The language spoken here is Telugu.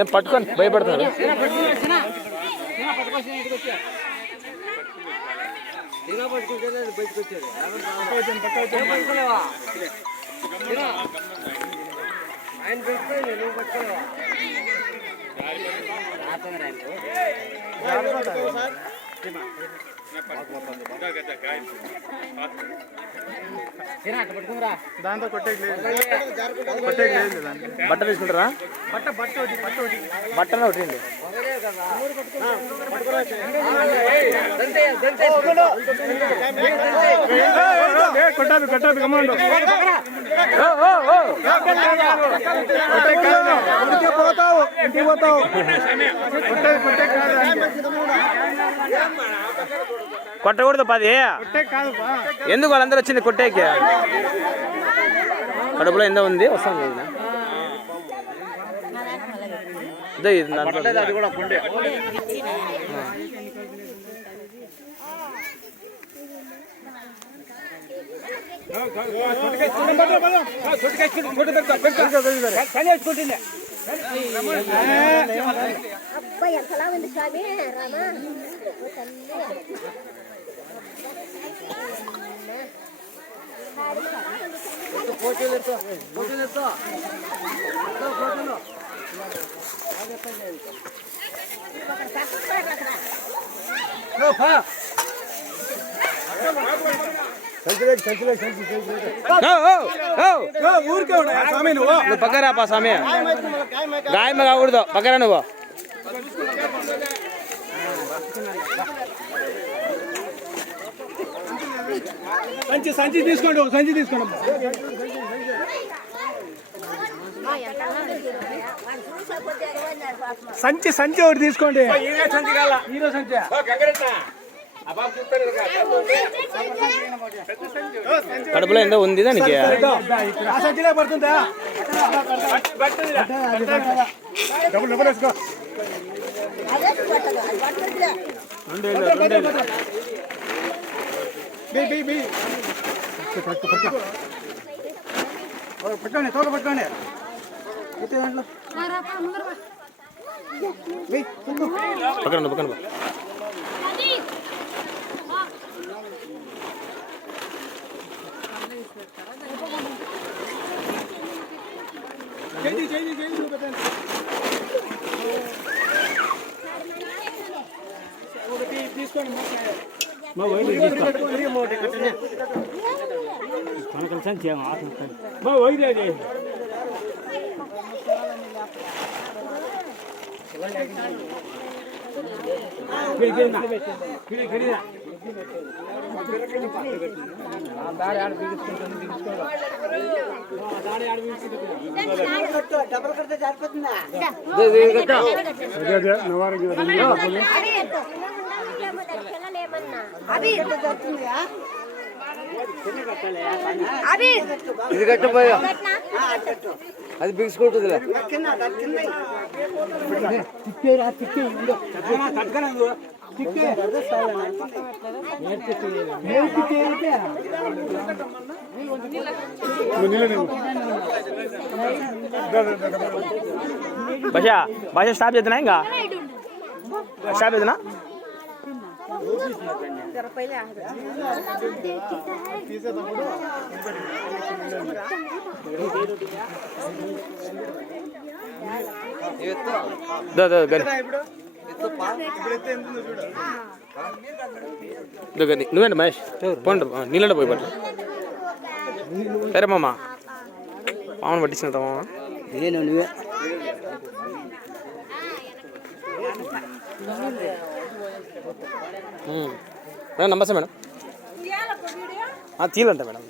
ఏం పట్టుకొని భయపడతారు. బయటకు వచ్చారు ఆయన పెట్టుకోండి, నువ్వు పట్టుకోవా దాంతో బట్ట తీసుకుంటారా? బట్టనే ఒకటి కొట్టాలి కొట్టాలి కమాండ్ పోతావు ఇంటికి పోతావు. కొట్టకూడదు పది. ఎందుకు వాళ్ళందరూ వచ్చింది కొట్టేకి? కడుపులో ఎంత ఉంది వస్తాను అది కూడా ఎంతలా ఉంది స్వామి రామా పక్కరా పా స్వామి, గాయమ కాకూడదు. పక్కరా నువ్వు సంచి తీసుకోండి, సంచి తీసుకోండి. సంచి ఒకటి తీసుకోండి. హీరో సంచి కడుపులో ఎంత ఉంది దానికి? ఆ సంచిలో పడుతుందా? డబ్బులు డబ్బులు వేసుకో. పట్టుకోండి, తోలు పట్టుకోండి. పక్కన పక్కన తీసుకోండి. డబ్బులు కడితే సరిపోతుందా? ఇది కట్టపోయా, అది బిగుసుకుంటుందిలే. భాష భాష స్టాప్ చేద్దానా? ఇంకా స్టాప్ చేద్దానా? నువ్వేంటి మహేష్ పోండి, నీళ్ళ పోయి పట్టు. సరే మామ, పామును పట్టించిన మామ. నువ్వే నమస్తే మేడం. తీయాలంట మేడం.